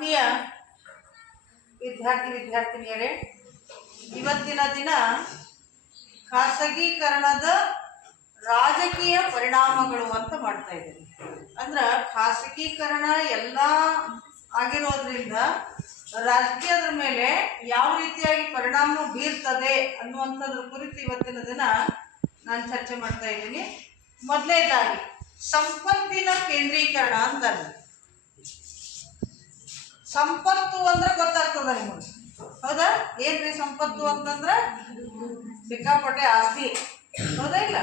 ಆತ್ಮೀಯ ವಿದ್ಯಾರ್ಥಿನಿಯರೇ, ಇವತ್ತಿನ ದಿನ ಖಾಸಗೀಕರಣದ ರಾಜಕೀಯ ಪರಿಣಾಮಗಳು ಅಂತ ಮಾಡ್ತಾ ಇದ್ದೀನಿ. ಅಂದ್ರೆ ಖಾಸಗೀಕರಣ ಎಲ್ಲ ಆಗಿರೋದ್ರಿಂದ ರಾಜಕೀಯದ ಮೇಲೆ ಯಾವ ರೀತಿಯಾಗಿ ಪರಿಣಾಮ ಬೀರ್ತದೆ ಅನ್ನುವಂಥದ್ರ ಕುರಿತು ಇವತ್ತಿನ ದಿನ ನಾನು ಚರ್ಚೆ ಮಾಡ್ತಾ ಇದ್ದೀನಿ. ಮೊದಲನೇದಾಗಿ ಸಂಪತ್ತಿನ ಕೇಂದ್ರೀಕರಣ ಅಂತಾರೆ. ಸಂಪತ್ತು ಅಂದ್ರೆ ಗೊತ್ತಾಗ್ತದ ನಿಮಗೆ, ಹೌದಾ? ಏನ್ರಿ ಸಂಪತ್ತು ಅಂತಂದ್ರೆ ಸಿಕ್ಕಾಪಟ್ಟೆ ಆಸ್ತಿ, ಹೌದಾ ಇಲ್ಲ?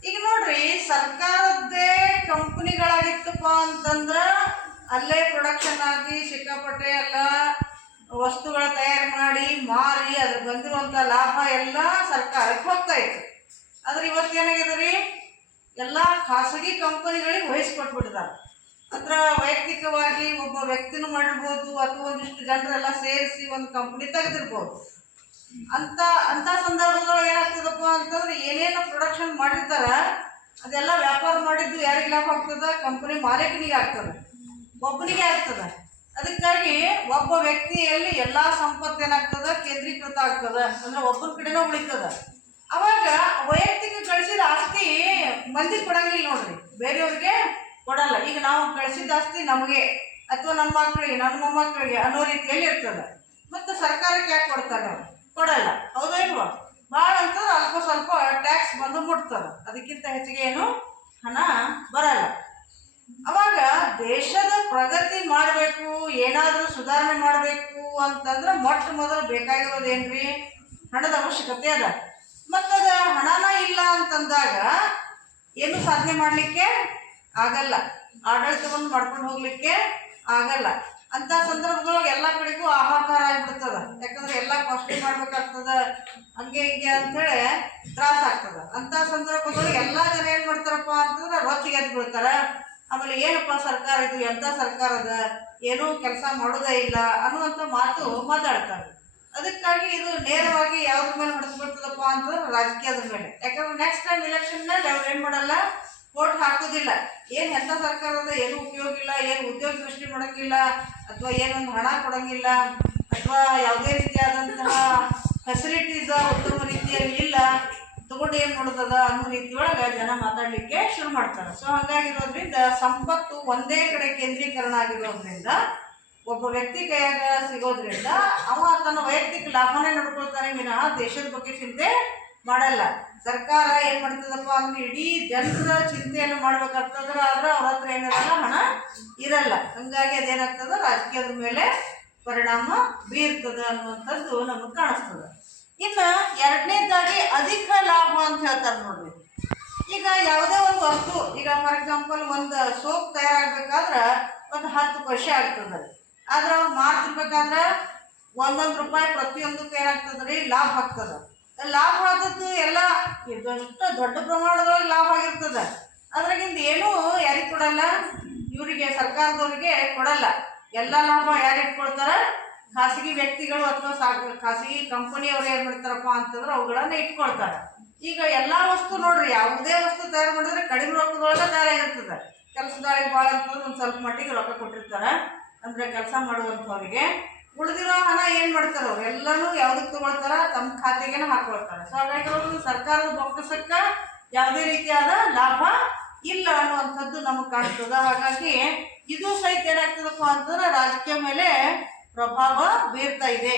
ಈಗ ನೋಡ್ರಿ, ಸರ್ಕಾರದ್ದೇ ಕಂಪನಿಗಳಾಗಿತ್ತಪ್ಪ ಅಂತಂದ್ರ ಅಲ್ಲೇ ಪ್ರೊಡಕ್ಷನ್ ಆಗಿ ಸಿಕ್ಕಾಪಟ್ಟೆ ಎಲ್ಲ ವಸ್ತುಗಳ ತಯಾರು ಮಾಡಿ ಮಾರಿ ಅದ್ರ ಬಂದಿರುವಂತ ಲಾಭ ಎಲ್ಲ ಸರ್ಕಾರಕ್ಕೆ ಹೋಗ್ತಾ ಇತ್ತು. ಆದ್ರೆ ಇವತ್ತೇನಾಗಿದೆ ರೀ, ಎಲ್ಲ ಖಾಸಗಿ ಕಂಪನಿಗಳಿಗೆ ವಹಿಸ್ಕೊಟ್ಬಿಟ್ಟಿದ್ದಾರೆ. ಅದ್ರ ವೈಯಕ್ತಿಕವಾಗಿ ಒಬ್ಬ ವ್ಯಕ್ತಿನೂ ಮಾಡಿರ್ಬೋದು ಅಥವಾ ಒಂದಿಷ್ಟು ಜನರೆಲ್ಲ ಸೇರಿಸಿ ಒಂದು ಕಂಪನಿ ತೆಗೆದಿರ್ಬೋದು. ಅಂತ ಸಂದರ್ಭದೊಳಗೆ ಏನಾಗ್ತದಪ್ಪ ಅಂತಂದ್ರೆ ಏನೇನು ಪ್ರೊಡಕ್ಷನ್ ಮಾಡಿರ್ತಾರ ಅದೆಲ್ಲ ವ್ಯಾಪಾರ ಮಾಡಿದ್ದು ಯಾರಿಗೆ ಲಾಭ ಆಗ್ತದ? ಕಂಪನಿ ಮಾಲೀಕನಿಗೆ ಆಗ್ತದೆ, ಒಬ್ಬನಿಗೆ ಆಗ್ತದೆ. ಅದಕ್ಕಾಗಿ ಒಬ್ಬ ವ್ಯಕ್ತಿಯಲ್ಲಿ ಎಲ್ಲಾ ಸಂಪತ್ತು ಏನಾಗ್ತದ? ಕೇಂದ್ರೀಕೃತ ಆಗ್ತದ, ಅಂದ್ರೆ ಒಬ್ಬನ ಕಡೆನೂ ಉಳಿತದ. ಅವಾಗ ವೈಯಕ್ತಿಕ ಗಳಿಸಿದ ಆಸ್ತಿ ಮಂದಿ ಕೊಡಂಗಿಲ್ಲ ನೋಡ್ರಿ, ಬೇರೆಯವ್ರಿಗೆ ಕೊಡಲ್ಲ. ಈಗ ನಾವು ಗಳಿಸಿದ ಆಸ್ತಿ ನಮಗೆ ಅಥವಾ ನಮ್ಮ ಮಕ್ಕಳಿಗೆ, ನಮ್ಮ ಮೊಮ್ಮಕ್ಕಳಿಗೆ ಅನ್ನೋ ರೀತಿಯಲ್ಲಿ ಇರ್ತದ. ಮತ್ತೆ ಸರ್ಕಾರಕ್ಕೆ ಯಾಕೆ ಕೊಡ್ತಾರೆ? ಕೊಡಲ್ಲ, ಹೌದಾ ಇಲ್ವಾ? ಭಾಳ ಅಂತಂದ್ರೆ ಅಲ್ಪ ಸ್ವಲ್ಪ ಟ್ಯಾಕ್ಸ್ ಬಂದು ಮುಟ್ತದ, ಅದಕ್ಕಿಂತ ಹೆಚ್ಚಿಗೆ ಏನು ಹಣ ಬರಲ್ಲ. ಅವಾಗ ದೇಶದ ಪ್ರಗತಿ ಮಾಡಬೇಕು, ಏನಾದರೂ ಸುಧಾರಣೆ ಮಾಡಬೇಕು ಅಂತಂದ್ರೆ ಮೊಟ್ಟ ಮೊದಲು ಬೇಕಾಗಿರೋದೇನ್ರಿ? ಹಣದ ಅವಶ್ಯಕತೆ ಅದ. ಮತ್ತದ ಹಣನ ಇಲ್ಲ ಅಂತಂದಾಗ ಏನು ಸಾಧನೆ ಮಾಡಲಿಕ್ಕೆ ಆಗಲ್ಲ, ಆಡಳಿತವನ್ನು ಮಾಡ್ಕೊಂಡು ಹೋಗ್ಲಿಕ್ಕೆ ಆಗಲ್ಲ. ಅಂತ ಸಂದರ್ಭದೊಳಗೆ ಎಲ್ಲ ಕಡೆಗೂ ಆಹಾಕಾರ ಆಗಿಬಿಡ್ತದ. ಯಾಕಂದ್ರೆ ಎಲ್ಲ ಕಾಸ್ಟ್ಲಿ ಮಾಡ್ಬೇಕಾಗ್ತದ, ಹಂಗೆ ಹಿಂಗೆ ಅಂತೇಳಿ ತ್ರಾಸ ಆಗ್ತದ. ಅಂತ ಸಂದರ್ಭದೊಳಗೆ ಎಲ್ಲ ಜನ ಏನ್ ಮಾಡ್ತಾರಪ್ಪ ಅಂತಂದ್ರೆ ರೊಚ್ಚಿಗೆ ಎದ್ದು ಬಿಡ್ತಾರ. ಆಮೇಲೆ ಏನಪ್ಪ ಸರ್ಕಾರ ಇದು, ಎಂತ ಸರ್ಕಾರ ಅದ, ಏನೂ ಕೆಲಸ ಮಾಡೋದೇ ಇಲ್ಲ ಅನ್ನುವಂಥ ಮಾತು ಮಾತಾಡ್ತಾರೆ. ಅದಕ್ಕಾಗಿ ಇದು ನೇರವಾಗಿ ಯಾವ್ದ್ರ ಮೇಲೆ ಹೊಡೆಸ್ಬಿಡ್ತದಪ್ಪ ಅಂತಂದ್ರೆ ರಾಜಕೀಯದ ಮೇಲೆ. ಯಾಕಂದ್ರೆ ನೆಕ್ಸ್ಟ್ ಟೈಮ್ ಎಲೆಕ್ಷನ್ ಮೇಲೆ ಅವ್ರು ಏನ್ ಮಾಡಲ್ಲ, ವೋಟ್ ಹಾಕೋದಿಲ್ಲ. ಏನು ಎಂಥ ಸರ್ಕಾರ ಅದ, ಏನು ಉಪಯೋಗ ಇಲ್ಲ, ಏನು ಉದ್ಯೋಗ ಸೃಷ್ಟಿ ಮಾಡೋಂಗಿಲ್ಲ, ಅಥವಾ ಏನೊಂದು ಹಣ ಕೊಡೋಂಗಿಲ್ಲ, ಅಥವಾ ಯಾವುದೇ ರೀತಿಯಾದಂತಹ ಫೆಸಿಲಿಟೀಸ್ ಉತ್ತಮ ರೀತಿಯಲ್ಲಿ ಇಲ್ಲ, ತಗೊಂಡು ಏನು ಮಾಡೋದದ ಅನ್ನೋ ರೀತಿಯೊಳಗೆ ಜನ ಮಾತಾಡಲಿಕ್ಕೆ ಶುರು ಮಾಡ್ತಾರೆ. ಸೊ ಹಾಗಾಗಿರೋದ್ರಿಂದ ಸಂಪತ್ತು ಒಂದೇ ಕಡೆ ಕೇಂದ್ರೀಕರಣ ಆಗಿರೋದ್ರಿಂದ ಒಬ್ಬ ವ್ಯಕ್ತಿ ಕೈಯಾಗ ಸಿಗೋದ್ರಿಂದ ಅವ ತನ್ನ ವೈಯಕ್ತಿಕ ಲಾಭನೇ ನೋಡ್ಕೊಳ್ತಾನೆ ವಿನಃ ದೇಶದ ಬಗ್ಗೆ ಚಿಂತೆ ಮಾಡಲ್ಲ. ಸರ್ಕಾರ ಏನ್ ಮಾಡ್ತದಪ್ಪ ಅಂದ್ರೆ ಇಡೀ ಜನರ ಚಿಂತೆಯನ್ನು ಮಾಡ್ಬೇಕಾಗ್ತದ್ರ, ಆದ್ರೆ ಅವ್ರ ಹತ್ರ ಏನಿರಲ್ಲ, ಹಣ ಇರಲ್ಲ. ಹಂಗಾಗಿ ಅದೇನಾಗ್ತದ, ರಾಜಕೀಯದ ಮೇಲೆ ಪರಿಣಾಮ ಬೀರ್ತದ ಅನ್ನುವಂಥದ್ದು ನಮಗೆ ಕಾಣಿಸ್ತದ. ಇನ್ನು ಎರಡನೇದಾಗಿ ಅಧಿಕ ಲಾಭ ಅಂತ ಹೇಳ್ತಾರೆ ನೋಡ್ರಿ. ಈಗ ಯಾವುದೇ ಒಂದು ವಸ್ತು, ಈಗ ಫಾರ್ ಎಕ್ಸಾಂಪಲ್ ಒಂದು ಸೋಪ್ ತಯಾರಾಗಬೇಕಾದ್ರೆ ಒಂದು 10 ಪೈಸೆ ಆಗ್ತದೆ. ಆದ್ರೆ ಅವ್ರು ಮಾರ್ತಿರ್ಬೇಕಾದ್ರೆ 1 ರೂಪಾಯಿ ಪ್ರತಿಯೊಂದಕ್ಕೆ ಏನಾಗ್ತದ್ರಿ, ಲಾಭ ಆಗ್ತದ. ಲಾಭ ಆದದ್ದು ಎಲ್ಲ ಎಷ್ಟು ದೊಡ್ಡ ಪ್ರಮಾಣದೊಳಗೆ ಲಾಭ ಆಗಿರ್ತದೆ. ಅದ್ರಾಗಿಂದ ಏನೂ ಯಾರಿಗೆ ಕೊಡಲ್ಲ, ಇವರಿಗೆ ಸರ್ಕಾರದವರಿಗೆ ಕೊಡಲ್ಲ. ಎಲ್ಲ ಲಾಭ ಯಾರಿಗೆ ಕೊಡ್ತಾರ? ಖಾಸಗಿ ವ್ಯಕ್ತಿಗಳು ಅಥವಾ ಖಾಸಗಿ ಕಂಪನಿಯವ್ರು ಏನ್ ಮಾಡ್ತಾರಪ್ಪ ಅಂತಂದ್ರೆ ಅವುಗಳನ್ನ ಇಟ್ಕೊಳ್ತಾರೆ. ಈಗ ಎಲ್ಲಾ ವಸ್ತು ನೋಡ್ರಿ, ಯಾವುದೇ ವಸ್ತು ತಯಾರು ಮಾಡಿದ್ರೆ ಕಡಿಮೆ ರೊಕ್ಕದೊಳಗೆ ತಯಾರಾಗಿರ್ತದೆ. ಕೆಲಸದಾಳಿ ಭಾಳ ಅಂತಂದ್ರೆ ಒಂದು ಸ್ವಲ್ಪ ಮಟ್ಟಿಗೆ ರೊಕ್ಕ ಕೊಟ್ಟಿರ್ತಾರೆ, ಅಂದ್ರೆ ಕೆಲಸ ಮಾಡುವಂಥವ್ರಿಗೆ. ಉಳಿದಿರೋ ಹಣ ಏನ್ ಮಾಡ್ತಾರ? ಅವ್ರು ಎಲ್ಲಾನು ಯಾವ್ದಕ್ಕೆ ತಗೊಳ್ತಾರ? ತಮ್ಮ ಖಾತೆಗೇನ ಹಾಕೊಳ್ತಾರೆ. ಸೊ ಹಾಗಾಗಿ ಅವರು ಸರ್ಕಾರದ ಬೊಕ್ಕಸಕ್ಕ ಯಾವುದೇ ರೀತಿಯಾದ ಲಾಭ ಇಲ್ಲ ಅನ್ನುವಂಥದ್ದು ನಮಗೆ ಕಾಣ್ತದ. ಹಾಗಾಗಿ ಇದು ಸಹಿತ ಏನಾಗ್ತದಪ್ಪ ಅಂತಂದ್ರೆ ರಾಜಕೀಯ ಮೇಲೆ ಪ್ರಭಾವ ಬೀರ್ತಾ ಇದೆ.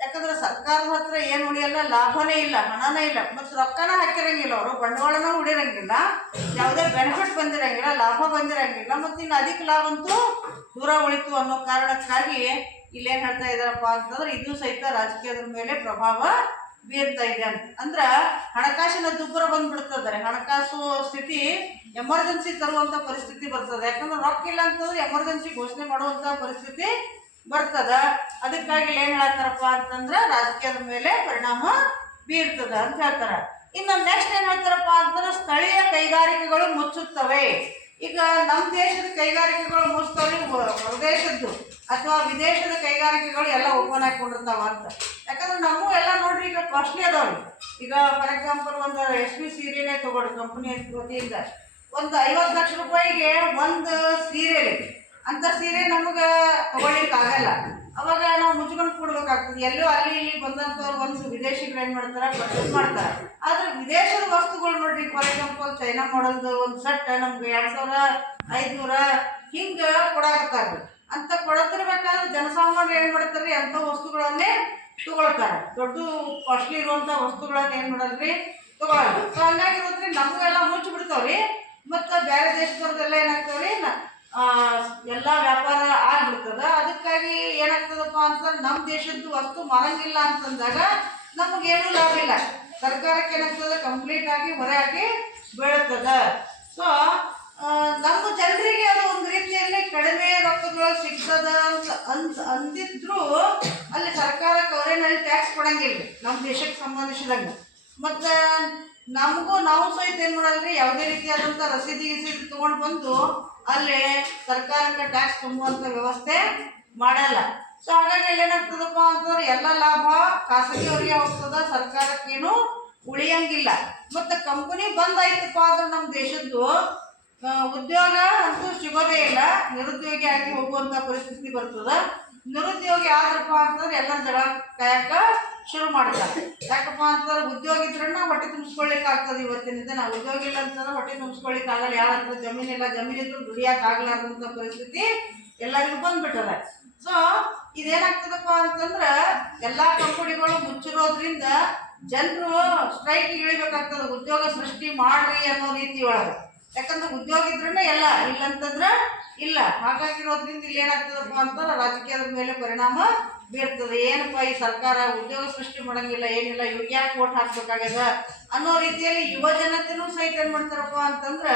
ಯಾಕಂದ್ರೆ ಸರ್ಕಾರದ ಹತ್ರ ಏನು ಉಳಿಯಲ್ಲ, ಲಾಭನೇ ಇಲ್ಲ, ಹಣನೇ ಇಲ್ಲ, ಮತ್ತು ರೊಕ್ಕನ ಹಾಕಿರಂಗಿಲ್ಲ, ಅವರು ಬಂಡವಾಳನ ಉಳಿರಂಗಿಲ್ಲ, ಯಾವುದೇ ಬೆನಿಫಿಟ್ ಬಂದಿರಂಗಿಲ್ಲ, ಲಾಭ ಬಂದಿರಂಗಿಲ್ಲ, ಮತ್ತು ಇನ್ನು ಅಧಿಕ ಲಾಭ ಅಂತೂ ದೂರ ಉಳಿತು ಅನ್ನೋ ಕಾರಣಕ್ಕಾಗಿ ಇಲ್ಲೇನ್ ಹೇಳ್ತಾ ಇದಾರಪ್ಪ ಅಂತಂದ್ರೆ ಇದು ಸಹಿತ ರಾಜಕೀಯದ ಮೇಲೆ ಪ್ರಭಾವ ಬೀರ್ತಾ ಇದೆ ಅಂತ. ಅಂದ್ರ ಹಣಕಾಸಿನ ದುಬ್ಬರ ಬಂದ್ಬಿಡ್ತದೆ. ಹಣಕಾಸು ಸ್ಥಿತಿ ಎಮರ್ಜೆನ್ಸಿ ತರುವಂತ ಪರಿಸ್ಥಿತಿ ಬರ್ತದೆ. ಯಾಕಂದ್ರೆ ರೊಕ್ಕ ಇಲ್ಲ ಅಂತಂದ್ರೆ ಎಮರ್ಜೆನ್ಸಿ ಘೋಷಣೆ ಮಾಡುವಂತ ಪರಿಸ್ಥಿತಿ ಬರ್ತದ. ಅದಕ್ಕಾಗಿ ಏನ್ ಹೇಳ್ತಾರಪ್ಪ ಅಂತಂದ್ರೆ ರಾಜಕೀಯದ ಮೇಲೆ ಪರಿಣಾಮ ಬೀರ್ತದ ಅಂತ ಹೇಳ್ತಾರ. ಇನ್ನು ನೆಕ್ಸ್ಟ್ ಏನ್ ಹೇಳ್ತಾರಪ್ಪ ಅಂತಂದ್ರೆ ಸ್ಥಳೀಯ ಕೈಗಾರಿಕೆಗಳು ಮುಚ್ಚುತ್ತವೆ. ಈಗ ನಮ್ಮ ದೇಶದ ಕೈಗಾರಿಕೆಗಳು ಮುಚ್ತವ್ರಿ, ಹೊರದೇಶದ್ದು ಅಥವಾ ವಿದೇಶದ ಕೈಗಾರಿಕೆಗಳು ಎಲ್ಲ ಓಪನ್ ಹಾಕೊಂಡಿರ್ತಾವ ಅಂತ. ಯಾಕಂದ್ರೆ ನಮ್ಮ ಎಲ್ಲ ನೋಡ್ರಿ ಈಗ ಕಾಸ್ಟ್ಲಿ ಅದಾವ್ರಿ. ಈಗ ಫಾರ್ ಎಕ್ಸಾಂಪಲ್ ಒಂದು SP ಸೀರೆನೇ ತಗೊಳ್ಳಿ, ಕಂಪನಿ ವತಿಯಿಂದ ಒಂದು 50 ಲಕ್ಷ ರೂಪಾಯಿಗೆ ಒಂದು ಸೀರೆ ಅಂತ ಸೀರೆ ನಮಗೆ ತಗೊಳ್ಳಿಕ್ಕೆ ಆಗಲ್ಲ. ಅವಾಗ ನಾವು ಮುಚ್ಕೊಂಡು ಕೊಡ್ಬೇಕಾಗ್ತದೆ. ಎಲ್ಲೋ ಅಲ್ಲಿ ಇಲ್ಲಿ ಬಂದಂಥವ್ರು ಒಂದು ವಿದೇಶಿಗಳು ಏನು ಮಾಡ್ತಾರೆ, ಪರ್ಚೇಸ್ ಮಾಡ್ತಾರೆ. ಆದ್ರೆ ವಿದೇಶದ ವಸ್ತುಗಳು ನೋಡ್ರಿ, ಫಾರ್ ಎಕ್ಸಾಂಪಲ್ ಚೈನಾ ಮಾಡಲ್ದು ಒಂದು ಸೆಟ್ ನಮ್ಗೆ 2500 ಹಿಂಗೆ ಕೊಡಾಕತ್ತಾರೆ. ಅಂತ ಕೊಡತಿರ್ಬೇಕಾದ್ರೆ ಜನಸಾಮಾನ್ಯರು ಏನು ಮಾಡ್ತಾರೆ, ಅಂಥ ವಸ್ತುಗಳನ್ನೇ ತಗೊಳ್ತಾರೆ. ದೊಡ್ಡ ಕಾಸ್ಟ್ಲಿ ಇರುವಂಥ ವಸ್ತುಗಳನ್ನ ಏನು ಮಾಡಲ್ರಿ, ತಗೊಳ್ಳಲ್ಲ. ಸೊ ಹಂಗಾಗಿರೋದ್ರಿ ನಮಗೆಲ್ಲ ಮುಚ್ಚಿ ಬಿಡ್ತಾವ್ರಿ. ಮತ್ತು ಬೇರೆ ದೇಶದವ್ರದ್ದೆಲ್ಲ ಏನಾಗ್ತಾವ್ರಿ, ಎಲ್ಲ ವ್ಯಾಪಾರ ಆಗ್ಬಿಡ್ತದ. ಅದಕ್ಕಾಗಿ ಏನಾಗ್ತದಪ್ಪ ಅಂತಂದ್ರೆ ನಮ್ಮ ದೇಶದ್ದು ವಸ್ತು ಮಾರಂಗಿಲ್ಲ ಅಂತಂದಾಗ ನಮಗೇನು ಲಾಭ ಇಲ್ಲ. ಸರ್ಕಾರಕ್ಕೆ ಏನಾಗ್ತದೆ, ಕಂಪ್ಲೀಟ್ ಆಗಿ ಹೊರೆ ಹಾಕಿ ಬೀಳುತ್ತದ. ಸೊ ನಮ್ಮ ಜನರಿಗೆ ಅದು ಒಂದು ರೀತಿಯಲ್ಲಿ ಕಡಿಮೆ ರೊಕ್ಕಗಳು ಸಿಗ್ತದ ಅಂತ ಅಂದಿದ್ರು ಅಲ್ಲಿ ಸರ್ಕಾರಕ್ಕೆ ಅವರೇನಲ್ಲಿ ಟ್ಯಾಕ್ಸ್ ಕೊಡಂಗಿಲ್ಲ ನಮ್ಮ ದೇಶಕ್ಕೆ ಸಂಬಂಧಿಸಿದಂಗೆ. ಮತ್ತು ನಾವು ಸಹಿತ ಏನು ಮಾಡಲ್ರಿ, ಯಾವುದೇ ರೀತಿಯಾದಂಥ ರಸೀದಿ ತೊಗೊಂಡು ಬಂದು ಅಲ್ಲಿ ಸರ್ಕಾರಕ್ಕೆ ಟ್ಯಾಕ್ಸ್ ತುಂಬುವಂಥ ವ್ಯವಸ್ಥೆ ಮಾಡಲ್ಲ. ಸೊ ಹಾಗಾಗಿ ಅಲ್ಲಿ ಏನಾಗ್ತದಪ್ಪ ಅಂತಂದ್ರೆ ಎಲ್ಲ ಲಾಭ ಖಾಸಗಿಯವರಿಗೆ ಹೋಗ್ತದ, ಸರ್ಕಾರಕ್ಕೇನು ಉಳಿಯಂಗಿಲ್ಲ. ಮತ್ತು ಕಂಪನಿ ಬಂದಾಯ್ತಪ್ಪ ಅಂದ್ರೆ ನಮ್ಮ ದೇಶದ್ದು ಉದ್ಯೋಗ ಅಂತೂ ಸಿಗೋದೇ ಇಲ್ಲ, ನಿರುದ್ಯೋಗಿ ಆಗಿ ಹೋಗುವಂಥ ಪರಿಸ್ಥಿತಿ ಬರ್ತದೆ. ನಿರುದ್ಯೋಗಿ ಆದ್ರಪ್ಪ ಅಂತಂದ್ರೆ ಎಲ್ಲ ಜಗಳ ಕಾಯಕ ಶುರು ಮಾಡ್ತಾರೆ. ಯಾಕಪ್ಪ ಅಂತಂದ್ರೆ ಉದ್ಯೋಗ ಇದ್ರನ್ನ ಹೊಟ್ಟೆ ತುಂಬಿಸ್ಕೊಳ್ಳಿಕ್ಕೆ ಆಗ್ತದೆ. ಇವತ್ತಿನ ದಿನ ಉದ್ಯೋಗ ಇಲ್ಲ ಅಂತಂದ್ರೆ ಹೊಟ್ಟೆ ತುಂಬಿಸ್ಕೊಳ್ಳಿಕ್ಕೆ ಆಗಲ್ಲ. ಯಾರ ಹತ್ರ ಜಮೀನಿಲ್ಲ, ಜಮೀನಿದ್ರು ದುಡಿಯಕ್ಕೆ ಆಗಲಾರ್ದಂಥ ಪರಿಸ್ಥಿತಿ ಎಲ್ಲರಿಗೂ ಬಂದ್ಬಿಟ್ಟದ. ಸೊ ಇದೇನಾಗ್ತದಪ್ಪ ಅಂತಂದ್ರೆ ಎಲ್ಲ ಕಂಪನಿಗಳು ಮುಚ್ಚಿರೋದ್ರಿಂದ ಜನರು ಸ್ಟ್ರೈಕ್ ಇಳಿಬೇಕಾಗ್ತದೆ, ಉದ್ಯೋಗ ಸೃಷ್ಟಿ ಮಾಡ್ರಿ ಅನ್ನೋ ರೀತಿ ಒಳಗೆ. ಯಾಕಂದ್ರೆ ಉದ್ಯೋಗ ಇದ್ರೇ ಎಲ್ಲ, ಇಲ್ಲಂತಂದ್ರೆ ಇಲ್ಲ. ಹಾಗಾಗಿರೋದ್ರಿಂದ ಇಲ್ಲಿ ಏನಾಗ್ತದಪ್ಪ ಅಂತಂದ್ರೆ ರಾಜಕೀಯದ ಮೇಲೆ ಪರಿಣಾಮ ಬೀರ್ತದೆ. ಏನಪ್ಪ ಈ ಸರ್ಕಾರ ಉದ್ಯೋಗ ಸೃಷ್ಟಿ ಮಾಡಂಗಿಲ್ಲ, ಏನಿಲ್ಲ, ಇವ್ರಿಗೆ ಯಾಕೆ ವೋಟ್ ಹಾಕ್ಬೇಕಾಗ್ಯದ ಅನ್ನೋ ರೀತಿಯಲ್ಲಿ ಯುವ ಜನತೆನೂ ಸಹಿತ ಏನು ಮಾಡ್ತಾರಪ್ಪ ಅಂತಂದ್ರೆ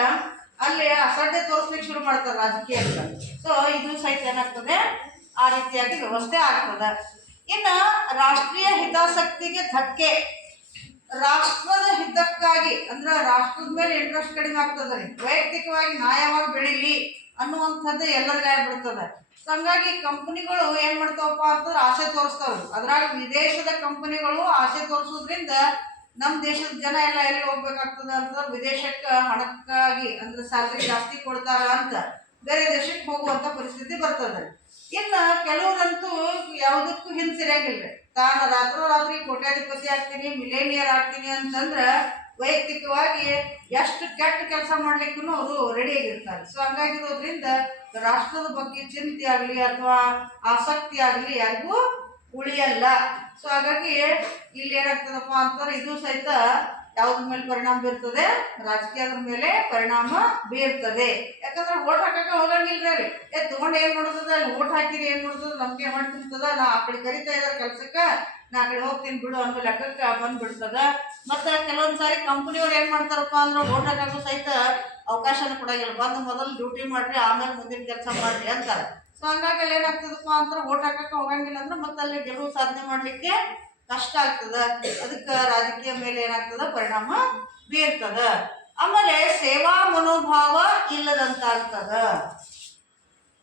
ಅಲ್ಲಿ ಅಸಡ್ಡೆ ತೋರಿಸ್ಲಿಕ್ಕೆ ಶುರು ಮಾಡ್ತಾರೆ ರಾಜಕೀಯದ. ಸೊ ಇದು ಸಹಿತ ಏನಾಗ್ತದೆ, ಆ ರೀತಿಯಾಗಿ ವ್ಯವಸ್ಥೆ ಆಗ್ತದೆ. ಇನ್ನು ರಾಷ್ಟ್ರೀಯ ಹಿತಾಸಕ್ತಿಗೆ ಧಕ್ಕೆ, ರಾಷ್ಟ್ರದ ಹಿತಕ್ಕಾಗಿ ಅಂದ್ರೆ ರಾಷ್ಟ್ರದ ಮೇಲೆ ಇಂಟ್ರೆಸ್ಟ್ ಕಡಿಮೆ ಆಗ್ತದೆ ರೀ. ವೈಯಕ್ತಿಕವಾಗಿ ನ್ಯಾಯವಾಗಿ ಬೆಳೀಲಿ ಅನ್ನುವಂಥದ್ದು ಎಲ್ಲರಿಗೂ ಆಗ್ಬಿಡ್ತದೆ. ಸೊ ಹಂಗಾಗಿ ಕಂಪನಿಗಳು ಏನು ಮಾಡ್ತಾವಪ್ಪ ಅಂತಂದ್ರೆ ಆಸೆ ತೋರಿಸ್ತಾವೆ. ಅದ್ರಾಗ ವಿದೇಶದ ಕಂಪನಿಗಳು ಆಸೆ ತೋರಿಸೋದ್ರಿಂದ ನಮ್ಮ ದೇಶದ ಜನ ಎಲ್ಲ ಎಲ್ಲಿ ಹೋಗ್ಬೇಕಾಗ್ತದೆ ಅಂತಂದ್ರೆ ವಿದೇಶಕ್ಕೆ ಹಣಕ್ಕಾಗಿ ಅಂದ್ರೆ ಸ್ಯಾಲ್ರಿ ಜಾಸ್ತಿ ಕೊಡ್ತಾರ ಅಂತ ಬೇರೆ ದೇಶಕ್ಕೆ ಹೋಗುವಂಥ ಪರಿಸ್ಥಿತಿ ಬರ್ತದೆ. ಇನ್ನು ಕೆಲವರಂತೂ ಯಾವುದಕ್ಕೂ ಹಿಂಸಿರಂಗಿಲ್ಲ. ತಾನು ರಾತ್ರಿ ಕೋಟ್ಯಾಧಿಪತಿ ಆಗ್ತೀನಿ, ಮಿಲೇನಿಯರ್ ಆಗ್ತೀನಿ ಅಂತಂದ್ರೆ ವೈಯಕ್ತಿಕವಾಗಿ ಎಷ್ಟು ಕೆಟ್ಟ ಕೆಲಸ ಮಾಡ್ಲಿಕ್ಕೂ ಅವರು ರೆಡಿಯಾಗಿರ್ತಾರೆ. ಸೊ ಹಂಗಾಗಿರೋದ್ರಿಂದ ರಾಷ್ಟ್ರದ ಬಗ್ಗೆ ಚಿಂತೆ ಆಗಲಿ ಅಥವಾ ಆಸಕ್ತಿ ಆಗಲಿ ಯಾರಿಗೂ ಉಳಿಯಲ್ಲ. ಸೊ ಹಾಗಾಗಿ ಇಲ್ಲಿ ಏನಾಗ್ತದಪ್ಪ ಅಂತಂದ್ರೆ ಇದು ಸಹಿತ ಯಾವುದ್ರ ಮೇಲೆ ಪರಿಣಾಮ ಬೀರ್ತದೆ, ರಾಜಕೀಯದ ಮೇಲೆ ಪರಿಣಾಮ ಬೀರ್ತದೆ. ಯಾಕಂದ್ರೆ ಓಟ್ ಹಾಕಕ್ಕೆ ಹೋಗಂಗಿಲ್ರಿ. ತಗೊಂಡು ಏನು ಮಾಡೋದದ, ಅಲ್ಲಿ ಓಟ್ ಹಾಕಿರಿ ಏನು ಮಾಡೋದು, ನಮಗೆ ಮಾಡಿ ತುಂಬ್ತದ, ನಾ ಆ ಕಡೆ ಕರಿತಾ ಇದ್ದಾರೆ ಕೆಲ್ಸಕ್ಕೆ, ನಾ ಆ ಕಡೆ ಹೋಗ್ತೀನಿ ಬಿಡು ಅನ್ನೋ ಲೆಕ್ಕಕ್ಕೆ ಬಂದ್ಬಿಡ್ತದ. ಮತ್ತು ಕೆಲವೊಂದು ಸಾರಿ ಕಂಪ್ನಿಯವ್ರು ಏನು ಮಾಡ್ತಾರಪ್ಪ ಅಂದ್ರೆ ಓಟ್ ಹಾಕಕ್ಕೂ ಸಹಿತ ಅವಕಾಶನ ಕೊಡಂಗಿಲ್ಲ. ಬಂದು ಮೊದಲು ಡ್ಯೂಟಿ ಮಾಡಿರಿ, ಆಮೇಲೆ ಮುಂದಿನ ಕೆಲಸ ಮಾಡಿರಿ ಅಂತಾರೆ. ಸೊ ಹಂಗಾಗಿ ಅಲ್ಲಿ ಏನಾಗ್ತದಪ್ಪ ಅಂದ್ರೆ ಓಟ್ ಹಾಕಕ್ಕೆ ಹೋಗಂಗಿಲ್ಲ ಅಂದ್ರೆ ಮತ್ತೆ ಅಲ್ಲಿ ಗೆಲುವು ಸಾಧನೆ ಮಾಡಲಿಕ್ಕೆ ಕಷ್ಟ ಆಗ್ತದ. ಅದಕ್ಕೆ ರಾಜಕೀಯ ಮೇಲೆ ಏನಾಗ್ತದ, ಪರಿಣಾಮ ಬೀರ್ತದ. ಆಮೇಲೆ ಸೇವಾ ಮನೋಭಾವ ಇಲ್ಲದಂತ ಆಗ್ತದ.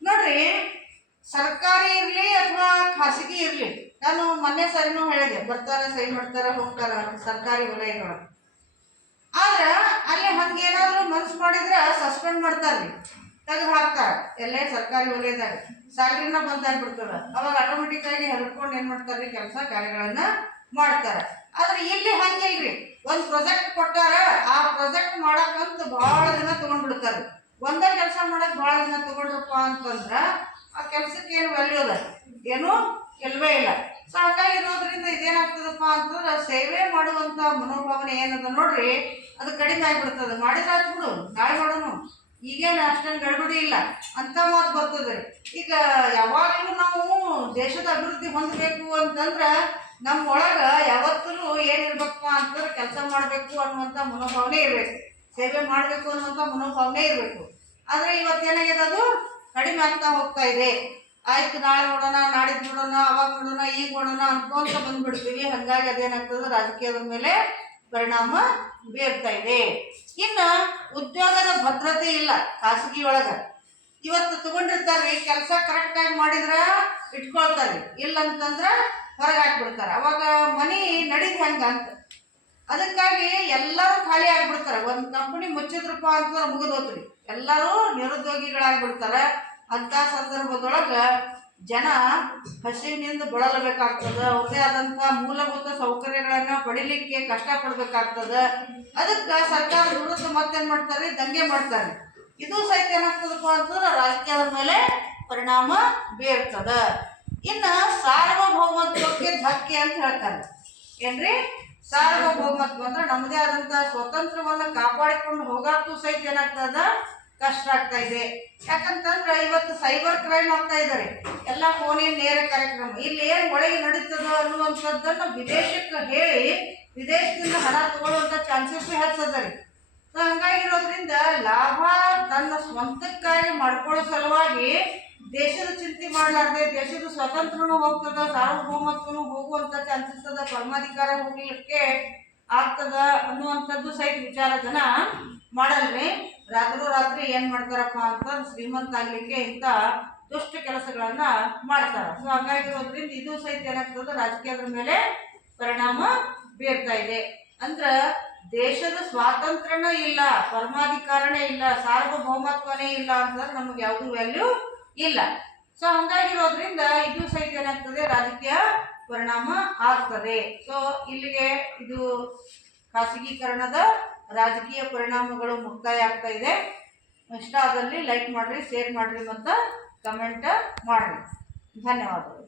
ನೋಡ್ರಿ, ಸರ್ಕಾರಿ ಇರ್ಲಿ ಅಥವಾ ಖಾಸಗಿ ಇರ್ಲಿ, ನಾನು ಮೊನ್ನೆ ಸರಿನೂ ಹೇಳಿದೆ, ಬರ್ತಾರೆ ಸಹಿ ಮಾಡ್ತಾರೆ ಹೋಗ್ತಾರ ಸರ್ಕಾರಿ ವಲಯಗಳು. ಆದ್ರೆ ಅಲ್ಲಿ ಹಂಗೇನಾದ್ರು ಮನ್ಸು ಮಾಡಿದ್ರೆ ಸಸ್ಪೆಂಡ್ ಮಾಡ್ತಾರ್ರಿ, ತೆಗೆದು ಹಾಕ್ತಾರೆ. ಎಲ್ಲೇ ಸರ್ಕಾರಿ ವಲಯದಾಗ ಸ್ಯಾಲ್ರಿನ ಬಂದಾಗ್ಬಿಡ್ತದ. ಅವಾಗ ಆಟೋಮೆಟಿಕ್ ಆಗಿ ಹೆದರ್ಕೊಂಡು ಏನು ಮಾಡ್ತಾರ್ರಿ, ಕೆಲಸ ಕಾರ್ಯಗಳನ್ನ ಮಾಡ್ತಾರೆ. ಆದ್ರೆ ಇಲ್ಲಿ ಹಂಗಿಲ್ರಿ. ಒಂದು ಪ್ರಾಜೆಕ್ಟ್ ಕೊಟ್ಟಾರ, ಆ ಪ್ರಾಜೆಕ್ಟ್ ಮಾಡಕ್ಕಂತ ಬಹಳ ದಿನ ತಗೊಂಡ್ಬಿಡ್ತಾರೆ. ಒಂದೇ ಕೆಲಸ ಮಾಡಕ್ ಬಹಳ ದಿನ ತಗೊಂಡ್ರಪ್ಪ ಅಂತಂದ್ರ ಆ ಕೆಲ್ಸಕ್ಕೆ ಏನು ವ್ಯಾಲ್ಯೂ ಅದ, ಏನು ಕೆಲವೇ ಇಲ್ಲ. ಸೊ ಹಾಗಾಗಿರೋದ್ರಿಂದ ಇದೇನಾಗ್ತದಪ್ಪ ಅಂತಂದ್ರೆ ಸೇವೆ ಮಾಡುವಂತ ಮನೋಭಾವನೆ ಏನದ ನೋಡ್ರಿ, ಅದು ಕಡಿಮೆ ಆಗಿಬಿಡ್ತದೆ. ಮಾಡಿದ್ರೆ ಬಿಡು, ನಾಳೆ ಮಾಡೋನು, ಈಗೇನು ಅಷ್ಟೊಂದು ಗಡ್ಬಡಿ ಇಲ್ಲ ಅಂತ ಮಾತು ಬರ್ತದೆ. ಈಗ ಯಾವಾಗಲೂ ನಾವು ದೇಶದ ಅಭಿವೃದ್ಧಿ ಹೊಂದಬೇಕು ಅಂತಂದ್ರೆ ನಮ್ಮ ಒಳಗೆ ಯಾವತ್ತೂ ಏನಿರ್ಬೇಕಪ್ಪ ಅಂತಂದ್ರೆ ಕೆಲಸ ಮಾಡಬೇಕು ಅನ್ನುವಂಥ ಮನೋಭಾವನೆ ಇರಬೇಕು, ಸೇವೆ ಮಾಡಬೇಕು ಅನ್ನುವಂಥ ಮನೋಭಾವನೆ ಇರಬೇಕು. ಆದರೆ ಇವತ್ತೇನಾಗಿದೆ, ಅದು ಕಡಿಮೆ ಆಗ್ತಾ ಹೋಗ್ತಾ ಇದೆ. ಆಯ್ತು, ನಾಳೆ ನೋಡೋಣ, ನಾಡಿದ್ದು ನೋಡೋಣ, ಅವಾಗ ನೋಡೋಣ, ಈಗ ನೋಡೋಣ ಅನ್ಕೊಂತ ಬಂದ್ಬಿಡ್ತೀವಿ. ಹಾಗಾಗಿ ಅದೇನಾಗ್ತದೆ, ರಾಜಕೀಯದ ಮೇಲೆ ಪರಿಣಾಮ ಬೀರ್ತಾ ಇದೆ. ಇನ್ನು ಉದ್ಯೋಗದ ಭದ್ರತೆ ಇಲ್ಲ ಖಾಸಗಿ ಒಳಗೆ. ಇವತ್ತು ತಗೊಂಡಿರ್ತಾರ್ರಿ, ಕೆಲಸ ಕರೆಕ್ಟಾಗಿ ಮಾಡಿದ್ರೆ ಇಟ್ಕೊಳ್ತಾರೆ, ಇಲ್ಲಂತಂದ್ರೆ ಹೊರಗೆ ಹಾಕ್ಬಿಡ್ತಾರೆ. ಅವಾಗ ಮನಿ ನಡೀದು ಹೆಂಗೆ ಅಂತ. ಅದಕ್ಕಾಗಿ ಎಲ್ಲರೂ ಖಾಲಿ ಆಗಿಬಿಡ್ತಾರೆ. ಒಂದು ಕಂಪನಿ ಮುಚ್ಚಿದ್ರಪ್ಪ ಅಂತಂದ್ರೆ ಮುಗಿದೋತ್ರಿ, ಎಲ್ಲರೂ ನಿರುದ್ಯೋಗಿಗಳಾಗ್ಬಿಡ್ತಾರೆ. ಅಂಥ ಸಂದರ್ಭದೊಳಗೆ ಜನ ಹಸಿವಿನಿಂದ ಬಳಲಬೇಕಾಗ್ತದೆ. ಅವ್ರದೇ ಆದಂಥ ಮೂಲಭೂತ ಸೌಕರ್ಯಗಳನ್ನು ಪಡಿಲಿಕ್ಕೆ ಕಷ್ಟಪಡ್ಬೇಕಾಗ್ತದೆ. ಅದಕ್ಕೆ ಸರ್ಕಾರದ ವಿರುದ್ಧ ಮತ್ತೇನು ಮಾಡ್ತಾರೆ, ದಂಗೆ ಮಾಡ್ತಾರೆ. ಇದು ಸಹಿತ ಏನಾಗ್ತದಪ್ಪ ಅಂತಂದ್ರೆ ರಾಜಕೀಯದ ಮೇಲೆ ಪರಿಣಾಮ ಬೀರ್ತದ. ಇನ್ನು ಸಾರ್ವಭೌಮತ್ವಕ್ಕೆ ಧಕ್ಕೆ ಅಂತ ಹೇಳ್ತಾರೆ. ಏನ್ರಿ ಸಾರ್ವಭೌಮತ್ವ ಅಂದ್ರೆ ನಮ್ಮದೇ ಆದಂಥ ಸ್ವತಂತ್ರವನ್ನು ಕಾಪಾಡಿಕೊಂಡು ಹೋಗಾಕು ಸಹಿತ ಏನಾಗ್ತದ, ಕಷ್ಟ ಆಗ್ತಾ ಇದೆ. ಯಾಕಂತಂದ್ರೆ ಇವತ್ತು ಸೈಬರ್ ಕ್ರೈಮ್ ಆಗ್ತಾ ಇದ್ದಾರೆ. ಎಲ್ಲ ಫೋನಿನ ನೇರ ಕಾರ್ಯಕ್ರಮ. ಇಲ್ಲಿ ಏನು ಒಳಗೆ ನಡೀತದ ಅನ್ನುವಂಥದ್ದನ್ನು ವಿದೇಶಕ್ಕೆ ಹೇಳಿ ವಿದೇಶದಿಂದ ಹಣ ತಗೊಳ್ಳುವಂಥ ಚಾನ್ಸಸ್ ಹೆಚ್ಚದರಿ. ಸೊ ಹಂಗಾಗಿರೋದ್ರಿಂದ ಲಾಭ ತನ್ನ ಸ್ವಂತಕ್ಕಾಗಿ ಮಾಡ್ಕೊಳ್ಳೋ ಸಲುವಾಗಿ ದೇಶದ ಚಿಂತೆ ಮಾಡಲಾರ್ದೆ ದೇಶದ ಸ್ವಾತಂತ್ರ್ಯನೂ ಹೋಗ್ತದ, ಸಾರ್ವಭೌಮತ್ವನೂ ಹೋಗುವಂಥ ಚಾನ್ಸಸ್ ಅದ, ಪರಮಾಧಿಕಾರ ಹೋಗ್ಲಿಕ್ಕೆ ಆಗ್ತದ ಅನ್ನುವಂಥದ್ದು ಸಹಿತ ವಿಚಾರ ಜನ ಮಾಡಲ್ರಿ. ರಾತ್ರಿ ಏನು ಮಾಡ್ತಾರಪ್ಪ ಅಂತಂದ್ರೆ ಶ್ರೀಮಂತ ಆಗ್ಲಿಕ್ಕೆ ಇಂಥ ದುಷ್ಟ ಕೆಲಸಗಳನ್ನ ಮಾಡ್ತಾರ. ಸೊ ಹಾಗಾಗಿರೋದ್ರಿಂದ ಇದು ಸಹಿತ ಏನಾಗ್ತದೆ, ರಾಜಕೀಯದ ಮೇಲೆ ಪರಿಣಾಮ ಬೀರ್ತಾ ಇದೆ. ಅಂದ್ರೆ ದೇಶದ ಸ್ವಾತಂತ್ರ್ಯನೇ ಇಲ್ಲ, ಪರಮಾಧಿಕಾರನೇ ಇಲ್ಲ, ಸಾರ್ವಭೌಮತ್ವನೇ ಇಲ್ಲ ಅಂತಂದ್ರೆ ನಮಗೆ ಯಾವುದು ವ್ಯಾಲ್ಯೂ ಇಲ್ಲ. ಸೊ ಹಂಗಾಗಿರೋದ್ರಿಂದ ಇದು ಸಹಿತ ಏನಾಗ್ತದೆ, ರಾಜಕೀಯ ಪರಿಣಾಮ ಆಗ್ತದೆ. ಸೊ ಇಲ್ಲಿಗೆ ಇದು ಖಾಸಗೀಕರಣದ ರಾಜಕೀಯ ಪರಿಣಾಮಗಳು ಮುಕ್ತಾಯ ಆಗ್ತಾ ಇದೆ. ಇಷ್ಟ ಆದಲ್ಲಿ ಲೈಕ್ ಮಾಡಿರಿ, ಶೇರ್ ಮಾಡಿರಿ ಮತ್ತು ಕಮೆಂಟ್ ಮಾಡಿರಿ. ಧನ್ಯವಾದಗಳು.